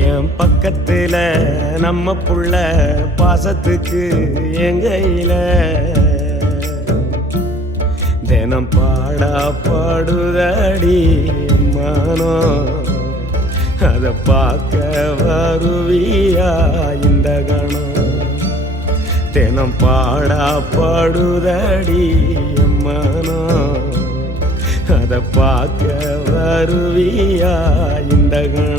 என் பக்கத்துல நம்ம புள்ள பாசத்துக்கு எங்கையில தினம் பாடா பாடுதடி மானோ அத பார்க்க வருவியா இந்த கணம் தினம் பாடா பாடுதடி மானோ அத பார்க்க வருவியா இந்த கணம்